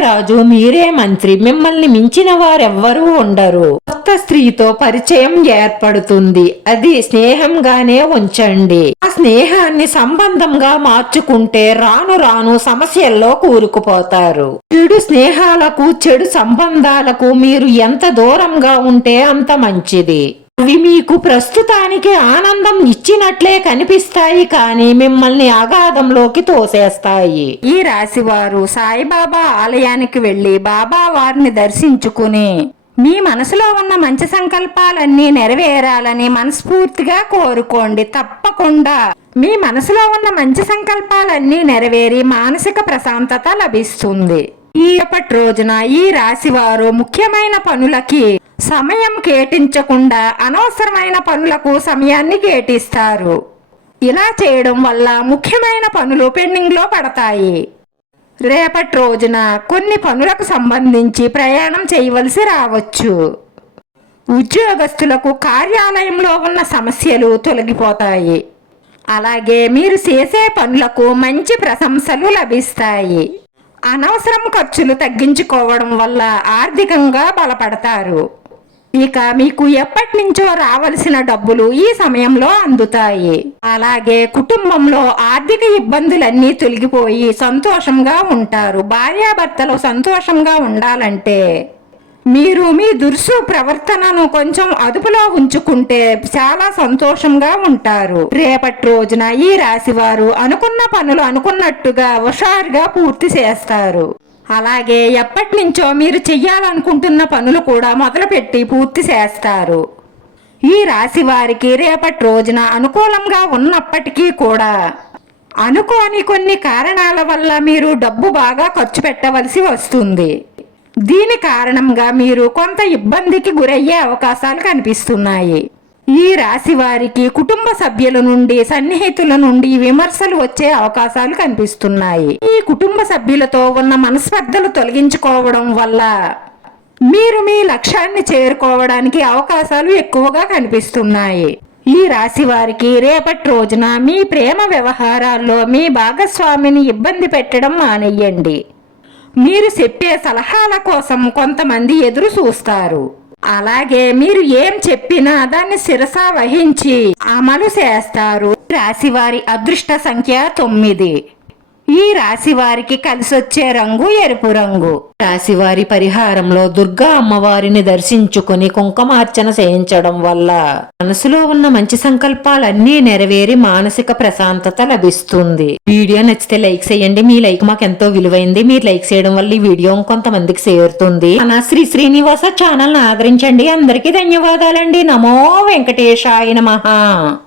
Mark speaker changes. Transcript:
Speaker 1: రాజు మీరే మంత్రి. మిమ్మల్ని మించిన వారెవ్వరూ ఉండరు. కొత్త స్త్రీతో పరిచయం ఏర్పడుతుంది. అది స్నేహంగానే ఉంచండి. ఆ స్నేహాన్ని సంబంధంగా మార్చుకుంటే రాను రాను సమస్యల్లో కూరుకుపోతారు. చెడు స్నేహాలకు చెడు సంబంధాలకు మీరు ఎంత దూరంగా ఉంటే అంత మంచిది. అవి మీకు ప్రస్తుతానికి ఆనందం ఇచ్చినట్లే కనిపిస్తాయి కానీ మిమ్మల్ని అగాధంలోకి తోసేస్తాయి. ఈ రాశి వారు సాయిబాబా ఆలయానికి వెళ్ళి బాబా వారిని దర్శించుకుని మీ మనసులో ఉన్న మంచి సంకల్పాలన్నీ నెరవేరాలని మనస్ఫూర్తిగా కోరుకోండి తప్పకుండా. మీ మనసులో ఉన్న మంచి సంకల్పాలన్నీ నెరవేరి మానసిక ప్రశాంతత లభిస్తుంది. ఈ రోజున ఈ రాశి వారు ముఖ్యమైన పనులకి సమయం కేటించకుండా అనవసరమైన పనులకు సమయాన్ని కేటిస్తారు ఇలా చేయడం వల్ల ముఖ్యమైన పనులు పెండింగ్లో పడతాయి. రేపటి రోజున కొన్ని పనులకు సంబంధించి ప్రయాణం చేయవలసి రావచ్చు. ఉద్యోగస్తులకు కార్యాలయంలో ఉన్న సమస్యలు తొలగిపోతాయి. అలాగే మీరు చేసే పనులకు మంచి ప్రశంసలు లభిస్తాయి. అనవసరం ఖర్చులు తగ్గించుకోవడం వల్ల ఆర్థికంగా బలపడతారు. ఇక మీకు ఎప్పటి నుంచో రావలసిన డబ్బులు ఈ సమయంలో అందుతాయి. అలాగే కుటుంబంలో ఆర్థిక ఇబ్బందులన్నీ తొలగిపోయి సంతోషంగా ఉంటారు. భార్యాభర్తలు సంతోషంగా ఉండాలంటే మీరు మీ దుర్సు ప్రవర్తనను కొంచెం అదుపులో ఉంచుకుంటే చాలా సంతోషంగా ఉంటారు. రేపటి రోజున ఈ రాశి వారు అనుకున్న పనులు అనుకున్నట్టుగా హుషారుగా పూర్తి చేస్తారు. అలాగే ఎప్పటి నుంచో మీరు చెయ్యాలనుకుంటున్న పనులు కూడా మొదలుపెట్టి పూర్తి చేస్తారు. ఈ రాశి వారికి రేపటి రోజున అనుకూలంగా ఉన్నప్పటికీ కూడా అనుకోని కొన్ని కారణాల వల్ల మీరు డబ్బు బాగా ఖర్చు పెట్టవలసి వస్తుంది. దీని కారణంగా మీరు కొంత ఇబ్బందికి గురయ్యే అవకాశాలు కనిపిస్తున్నాయి. ఈ రాశి వారికి కుటుంబ సభ్యుల నుండి సన్నిహితుల నుండి విమర్శలు వచ్చే అవకాశాలు కనిపిస్తున్నాయి. ఈ కుటుంబ సభ్యులతో ఉన్న మనస్పర్ధలు తొలగించుకోవడం వల్ల మీరు మీ లక్ష్యాన్ని చేరుకోవడానికి అవకాశాలు ఎక్కువగా కనిపిస్తున్నాయి. ఈ రాశి వారికి రేపటి రోజున మీ ప్రేమ వ్యవహారాల్లో మీ భాగస్వామిని ఇబ్బంది పెట్టడం మానేయండి. మీరు చెప్పే సలహాల కోసం కొంతమంది ఎదురు చూస్తారు. అలాగే మీరు ఏం చెప్పినా దాన్ని శిరస వహించి అమలు చేస్తారు. రాశివారి అదృష్ట సంఖ్య తొమ్మిది. ఈ రాశి వారికి కలిసొచ్చే రంగు ఎరుపు రంగు. రాశివారి పరిహారంలో దుర్గా అమ్మవారిని దర్శించుకుని కుంకుమార్చన చేయించడం వల్ల మనసులో ఉన్న మంచి సంకల్పాలన్నీ నెరవేరి మానసిక ప్రశాంతత లభిస్తుంది. వీడియో నచ్చితే లైక్ చేయండి. మీ లైక్ మాకు ఎంతో విలువైంది. మీరు లైక్ చేయడం వల్ల ఈ వీడియో కొంతమందికి చేరుతుంది. మన శ్రీ శ్రీనివాస ఛానల్ ఆదరించండి. అందరికీ ధన్యవాదాలండి. నమో వెంకటేశాయ మహా